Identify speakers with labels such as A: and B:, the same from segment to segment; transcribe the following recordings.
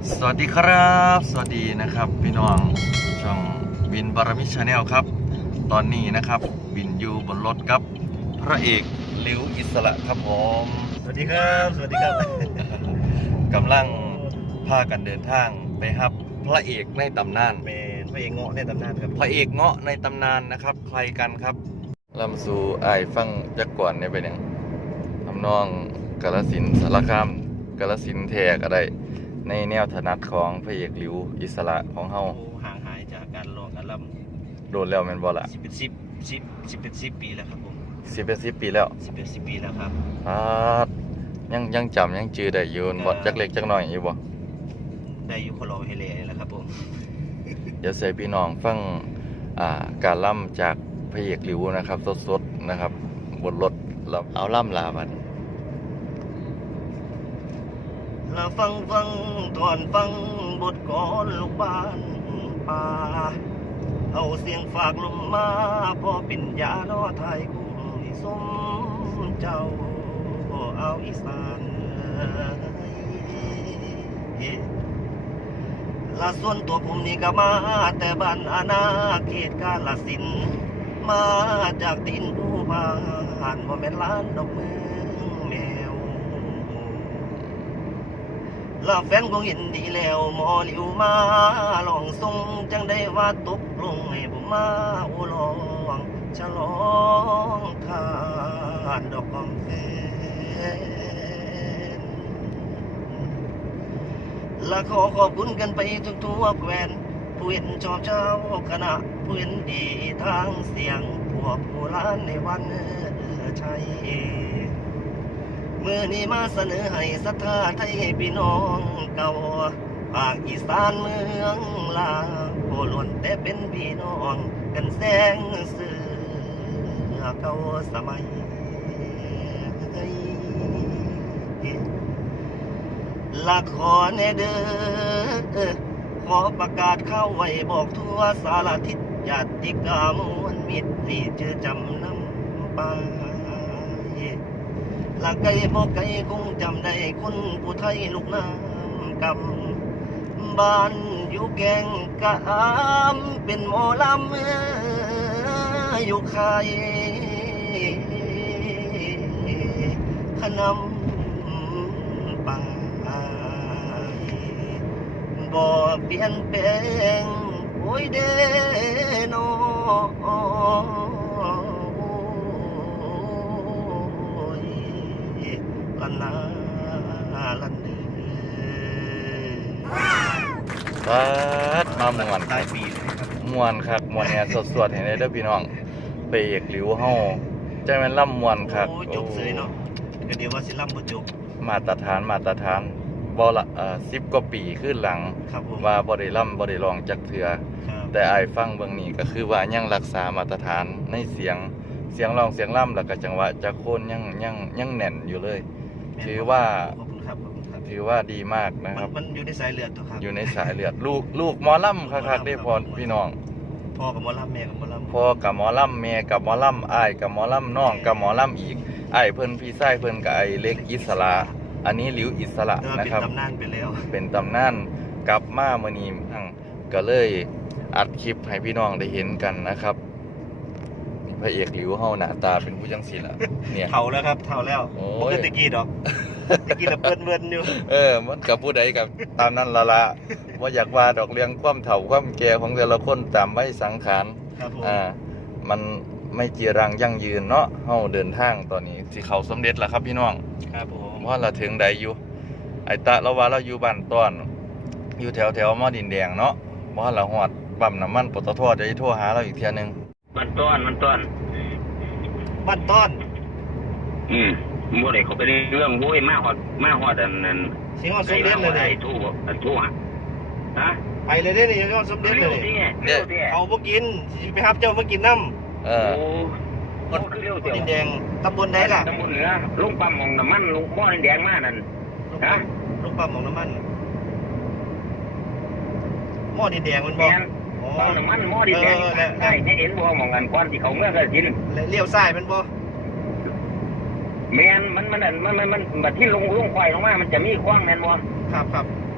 A: สวัสดีครับสวัสดีนะครับพี่น้องช่องบินบารมิชาแนลครับตอนนี้นะครับบินอยู่บนรถกับพระเอกหลิวอิสระครับผม
B: สวัสดีครับสวัสดีครับ
A: กำลังพากันเดินทางไปครับพระเอกในตำนาน
B: แมนพระเอกเงาะในตำนานครับ
A: พระเอกเงาะในตำนานนะครับใครกันครับลำสู่ไอ้ายฟังจักก่อนเนี่ยไปเนี่ยทำนองกาฬสินธุ์สารคามกาฬสินธุ์แทกอะไรในแนวถนัดของพระเอกหลิวอิสระของเฮา
B: ห่างหายจากการร้องการรำ
A: โดนแล้วแม่นบ่ล่ะ
B: 10 ปีแล้วครับผม
A: 10 ปีแล้ว
B: 10 ปีแล้วครับ
A: ยังจำยังจือได้อยู่บ่จักเล็กจักน้อยอยู่บ่
B: ได้อยู่คนรอเฮเลแล้วครับผม
A: เดี๋ยวใส่พี่น้องฟังการล่ำจากพระเอกหลิวนะครับสดๆนะครับบนรถเราเอาล่ำลาบัด
B: เราฟังตอนฟังบทกลอนลูกบ้านป่าเอาเสียงฝากลมมาพอเป็นยาล้อไทยกุ้งสมเจ้าเอาอีสานละส่วนตัวผมนี่ก็มาแต่บ้านอาณาเขตกาฬสินธุ์มาจากตินผู้พานบ่แม่นล้านดอกเมืองแมวละแฟนคงเห็นดีแล้วหมอหลิวมาลองทรงจังได้ว่าตกลงให้ผมมาโอลองฉลองทานดอกกอมแฟนและขอบคุณกันไปทุกทั่วแคว้นผู้เห็นชอบเจ้าคณะผู้เห็นดีทางเสียงพวกโบราณในวันชัยมือนี้มาเสนอให้ศรัทธาไทยพี่น้องเก่าภาคอีสานเมืองลาวโบล้วนแต่เป็นพี่น้องกันแสงเสือเก่าสมัยละขอแน่เด้อขอประกาศเข้าไว้บอกทั่วสารทิศญาติกามวลมิตรนี่เจอจำนำไปละไก่บอกไก่คงจำได้คนผู้ไทยลูกน้ำกำบ้านอยู่แกงกะอามเป็นหมอลำอยู่ใครขนำป่าบ่เปลี่ยนแปลงโอ้ยเด้อนอลันนาลันเดื
A: มาม่วน
B: ตายปีเลยครับ
A: ม่วนคักม่วนเนี่ยสดๆเห็นได้เด้อพี่น้องพระเอกหลิวเฮาใจแม่นล่ำม่วนคัก
B: โอ้จบเลยเนาะก็เดี๋ยวว่าสิล่ำบ่จบ
A: มาตรฐานบ่ละ10กว่าปีขึ้นหลัง
B: ครับผม
A: ว่าบ่ได้ล่ำบ่ได้ร้องจักเทื่อ
B: ครับ
A: แต่อ้ายฟังเบิ่งนี่ก็คือว่ายังรักษามาตรฐานในเสียงร้องเสียงล่ำแล้วก็จังหวะจักโคนยังแน่นอยู่เลย ถือว่า
B: ขอบคุณครับขอบคุณครับ
A: ถือว่าดีมากนะครับ
B: มันอยู่ในสายเลือดตัวครับ
A: อยู่ในสายเลือดลูกหมอลำคักๆได้พอพี่น้อง
B: พ่อกับหมอลำแม่กับหมอลำ
A: พ่อกับหมอลำแม่กับหมอลำอ้ายกับหมอลำน้องกับหมอลำอีกอ้ายเพิ่นพี่ชายเพิ่นกับไอ้เล็กอิสระอันนี้หลิวอิสระ
B: แต่ว่า
A: นะ
B: เป็น
A: ครับ
B: ตำนานไปแล้ว
A: เป็นตำนานกลับมามื้อนี้ก็เลยอัดคลิปให้พี่น้องได้เห็นกันนะครับนี่พระเอกหลิวเฮาหน้าตาเป็นผู้จังซี่ล่ะเนี่ย
B: เท่าแล้วครับเท่าแล้ว
A: โอ้ย
B: บ่คือตะกี้ดอกตะกี้ละเปิ้นเวินอยู่
A: มันกับผู้ใดกับตามนั้นละว่าอยากว่าดอกเลี้ยงความเฒ่าความแก่ของแต่ละคนตามไว้สังขาร
B: ครับผม
A: มันไม่จีรังยั่งยืนเนาะเฮาเดินทางตอนนี้สิเขาสมเด็จแล้วครับพี่น้อง
B: ครับผม
A: ว่าเราถึงใดอยู่ไอ้ตะเราว่าเราอยู่บ้านต้อนอยู่แถวมอดินแดงเนาะว่าเราฮอดปั๊มน้ำมันปตทจะโทรหาเราอีกเที่ยนึง
C: มันต้อน
B: บ้านต้อน
C: บ่ได้เขาไปเรื่องบุ้ยมาฮอดอันนั้น
B: สิงห์สมเด็จเลย
C: ไอ้
B: นี่
C: ทู่ฮะ
B: ไปเลยเด้นี่สิงห์สมเด็จเลย
C: เร็วที่
B: เขาบ่กินสิไปหาเจ้ามากินน้
A: เอ
C: โอ้
A: อ
C: คือเร็ว
B: ำ
C: เดียว
B: ดินแดงตำบลใดล่ะ
C: ตำบลเหนือลุงปั๊มของน้ำมันลุงหม้อแดงมานั่นฮะ
B: ลูกปั๊มของน้ำมันหม้อดินแดงมัน
C: แม
B: บ่
C: น
B: อ๋อ
C: ปั๊มน้ำมันหม้อดีแดงใช่ให้เห็นบ่มองกันก่อนที่เขาเมื่อก็กิน
B: เลี้ยวซ้ายมันบ่
C: แมนมันบัดที่ลงควายลงมามันจะมีคว้างแมนบ่
B: ครับ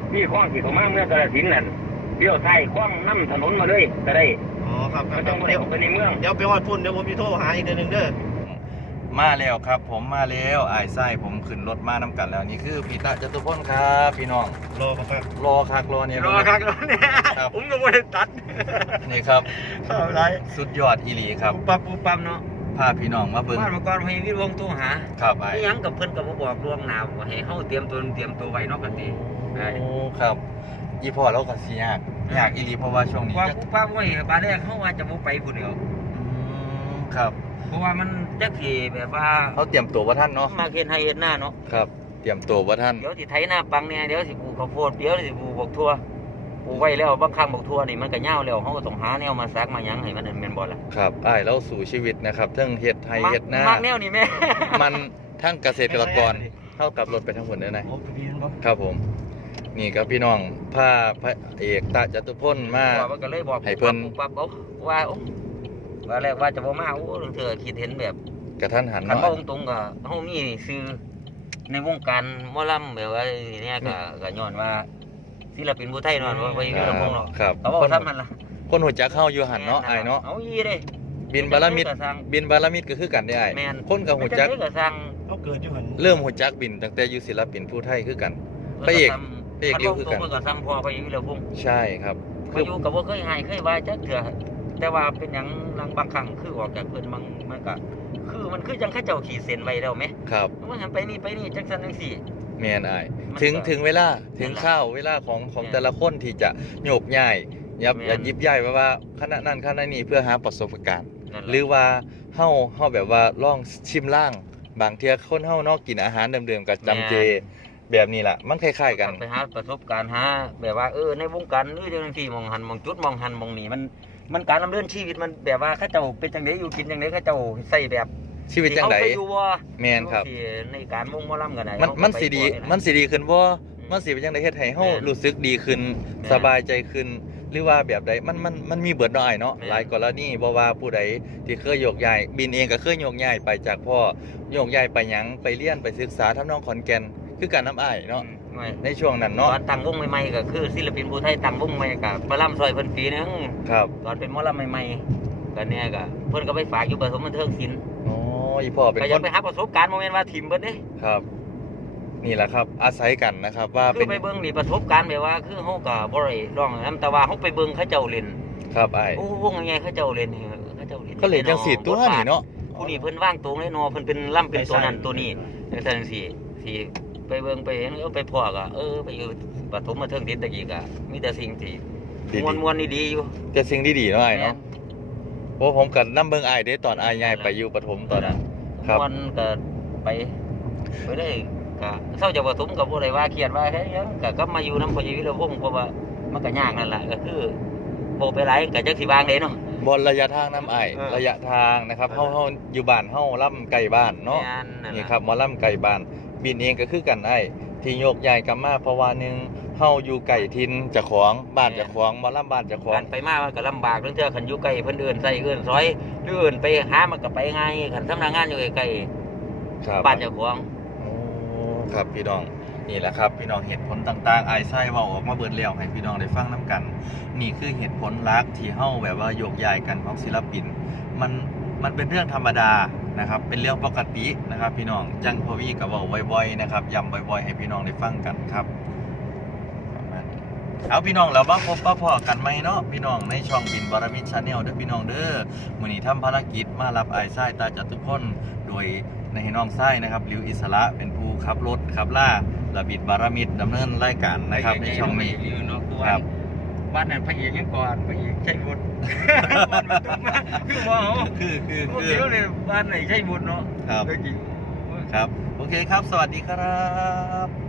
C: นี่คล้องที่เขามาเมื่อกระสินนั่นเลี้ยวซ้ายคล้องน้ำถนนมาเลยก็ได้
B: อ๋อครับค
C: ไม่
B: รับ
C: ต้องไป
B: เดี๋ยว
C: ออกไปในเมือง
B: เดี๋ยวไปฮอดพุ่นเดี๋ยวผมจะโทรหาอีกเดือนหนึงเด้อ
A: มาแล้วครับผมมาแล้วอ้ายไส้ผมขึ้นรถมาน้ำกันแล้วนี่คือพี่ตาจตุพลครับพี่น้อง
B: รอครับ
A: รอคักรอเนี่ย
B: รอครับรอเนี่ย
A: ครับ
B: ผมก็ไม่ได้ตัด
A: นี่ครับ
B: เข้าไร
A: สุดยอดอีหลีครับ
D: ปูปั๊มเนาะ
A: พาพี่น้องมาเบิ่ง
D: บ้านเมื่อก่อนให้วิทย์วงตู้หา
A: ครับไอ้
D: อีหยังกับเพิ่นก็บ่บอกล่วงหน้าว่าให้เฮาเตรียมตัวไว้เนาะกันดี
A: โอ้ครับอีพ่อเราก็สิยากอีหลีเพราะว่าช่วงนี้
D: ว่า
A: จัก
D: ปูปั๊มไว้บ้านแรกเฮาว่าจะบ่ไปพุ่นเดียว
A: ครับ
D: เพราะว่ามันจักสิแบบว่า
A: เขาเตรียมตัวว่าท่านเนาะ
D: มาเฮ็ดให้เฮ็ดหน้าเนาะ
A: ครับ เตรียมตัวว่าท่าน
D: เดี๋ยวสิไถหน้าปังเนี่ยเดี๋ยวสิปลูกข้าวโพดเดี๋ยวสิปลูกบักทั่วปลูกไว้แล้วบางครั้งบักทั่วนี่มันก็ยาวแล้วเฮาก็ต้องหาแนวมาซักมาหยังให้มันแม่นบ่ล่ะ
A: ครับอ้ายเราสู่ชีวิตนะครับทั้งเฮ็ดไทยเฮ็ดหน้า
D: มักแนวนี้แม่
A: มันทั้งเกษตรกรเท่ากับรถไปทั้งหมดเลยนะ
B: ผมไปเรียนครับ
A: ครับผม นี่ครับพี่น้องพาพระเอกตาจตุพลมา
D: ว่ามันก็เลยบอก
A: ให้เพิ่น
D: ปลูกปั๊บเอาว่าโอ้ว่าแรกว่าจะบ่มาโอ้เธอคิดเห็นแบบ
A: กระทันหัน
D: คัน
A: เนาะ
D: บ่ตรงๆก็เฮามีชื่อในวงการหมอลำแบบว่าเนี่ยก็ย้อนว่าศิลปินผู้ไทยเนาะว่าไปอยู่ลำพงเนาะ
A: ครับ
D: เขาบอกซ้ำมันล่ะ
A: คนหัวจักเข้าอยู่หันเนาะอ้ายเนาะ
D: เอาอีเด้
A: บินบารมิตรบินบารมิตรก็คือกันได้อ้าย
D: แม่น
A: คนกับหัวจัก
D: มันก็สร้าง
B: เขาเกิดอยู่หัน
A: เริ่มหัวจักบินตั้งแต่อยู่ศิลปินผู้ไทยคือกัน พระเอกพระเอกเดียวคือกัน
D: เพิ่นก็ซ้ำพอไปอยู่ลำพง
A: ใช่ครับ
D: เขาอยู่กับบ่เคยหายเคยว่าจักเทื่อแต่ว่าเป็นหยังบางครั้งคือออกจากเพิ่นมันก็คือมันคือจังเขาเจ้าขีดเส้นไว้แล้วแหม
A: ครับ
D: ว่าหันไปนี่จังซั่นจังซี่
A: แม่นอ้าย
D: มันก็
A: ถึงเวลาถึงข้าวเวลาของแต่ละคนที่จะโยกย้ายยับ
D: แม่น
A: อย่ายิบย้ายว่าคณะนั้นคณะนี้เพื่อหาประสบการณ์
D: นั่นล่ะ
A: หรือว่าเฮาแบบว่าลองชิมล่าง บางเที่ยคนเฮาเนาะกินอาหารเดิมๆกับจำเจ แบบนี้ล่ะมันคล้ายๆกัน
D: ไปหาประสบการณ์หาแบบว่าในวงการหรือจังซี่มองหันมองจุดมองหันมองนี่มันการดำเนินชีวิตมันแบบว่าเขาเจ้าเป็นจังไดอยู่กินจังไดเขาเจ้าใส่แบบ
A: ชีวิตจังได
D: ที่เขาเคยอยู่บ่
A: แม่นครับ
D: ที่ในการวงหมอลำกันได้
A: มันสิดีมันสิดีขึ้นบ่มันสิเป็นจังไดเฮ็ดให้เฮา
D: แม่น
A: รู้สึกดีขึ้น
D: แม่น
A: สบายใจขึ้น หรือว่าแบบใดมันมีเบิดน้อยเนาะ
D: แม่น
A: หลายกรณีบ่ว่าผู้ใดที่เคยโยกย้ายบินเองก็เคยโยกย้ายไปจากพ่อโยกย้ายไปหยังไปเรียนไปศึกษาทำนองขอนแก่นคือการน้ำอ้ายเนาะ
D: ไม่
A: ในช่วงนั้น
D: ต
A: เนาะ
D: อนตั้งวงใหม่ๆก็คือศิลปินผู้ไทยตั้งวงใหม่ก็มาล่ำซอยเพิ่นปีนึง
A: ครับ
D: ตอนเป็นหมอลำใหม่ๆก็เนี่ยก็เพิ่นก็ไปฝากอยู่ประสมบันเทิงศิลป์
A: อ๋ออีพ่อเป็น
D: ก็
A: ค
D: ยัง
A: น
D: ไปหาประสบการณ์โมเมนต์ว่าทีมเพิ่นเด้
A: ครับ นี่แหละครับ อาศัยกันนะครับว่า
D: คื
A: เป็
D: อน ไปเบิ่งนี่ประสบการณ์แบบว่าคือเฮาก็บ่ได้ร้องนำแต่ว่าเฮาไปเบิ่งเขาเจ้าเล่น
A: ครับอ้าย
D: โอ้วงยังไงเขาเจ้าเล่นนี่เขาเจ้าเล่น
A: ก็เลยจังสีตัวนี่เนาะ
D: ผู้นี้เพิ่นว่างตรงเลยเนาะเพิ่นเป็นล่ำเป็นตัวนั้นตัวนี้จังซั่นสิไปเบิ่งไปเห็นไปพ้อก็ไปอยู่ปฐมบันเทิงศิลป์ตะกี้ก็มีแต่สิ่งที่
A: ดี
D: ม่วนๆดีๆอยู่
A: ๆแต่สิ่งดีๆเนาะอ้ายเนาะโอ้ผมกับน้ำเบิ่งอ้ายเด้ตอนอ้ายย้ายไปอยู่ปฐมตอนนั้น ครับ
D: ม่วนก็ไปได้ก็เศร้าจากปฐมก็บ่ได้ว่าเครียดว่าแค่หยังก็กลับมาอยู่นำพ่อใหญ่วิรพงศ์เพราะว่ามันก็ยากนั่นแหละก็คือโบไปหลายก็จักสิวางได้เนาะ
A: บนระยะทางน้ำอ้าย
D: เออ
A: ระยะทางนะครับเฮาอยู่บ้านเฮาล่ำไก่บ้านเนาะ
D: แม่นั่น
A: นี่
D: ล่ะ
A: ครับหมอล่ำไก่บ้านบินเองก็คือกันไอ้ที่โยกย้ายกลับมาเพราะว่าหนึงเฮาอยู่ไก่ทินเจ้าของบ้านเจ้าของหมอล่ำบ้านเจ้าของ
D: การไปมามันก็ลำบากเรื่องเทื่อคันอยู่ไกลเพิ่นเอิ้นใส่เอิ้นซอยหรือเอิ้นไปหามันก็ไปง่ายคันสำนักงานอยู่ไกล
A: ครับ
D: ๆบ้านเจ้าของ
A: โอ้ครับพี่น้องนี่แหละครับพี่น้องเหตุผลต่างๆไอ้ไส้เว้าออกมาเบิดแล้วให้พี่น้องได้ฟังนํกัน นี่คือเหตุผลหลักที่เฮาแบบว่าโยกย้ายกันของศิลปิน มันเป็นเรื่องธรรมดานะครับ เป็นเรื่องปกตินะครับ พี่น้องจังพอวีกับเว้าบ่อยๆนะครับย้ำบ่อยๆให้พี่น้องได้ฟังกันครับประมาณนี้เอาพี่น้องเราบ้าพบป้าพ่อกันไหมเนาะพี่น้องในช่องบินบารมิตรชาแนลเด้อพี่น้องเด้อมื้อนี้ทำภารกิจมารับไอ้ไส้ตาจตุพลโดยในน้องไส้นะครับลิวอิสระเป็นผู้ขับรถขับล่าระบิดบารมิตรดำเนินรายการนะครับในช่องนี้
D: เนาะคือ
A: ครั
D: ว่า
A: บ
D: บ้านนั้นพระเอกยังก่อนพระเอกใช่บุญบ้านมันตกมาคือว่าเฮา
A: คือ
D: พวกเดียวเลยบ้านไหนใช่บุญเนาะ
A: ครับ
D: จริง
A: ครับโอเคครับ สวัสดีครับ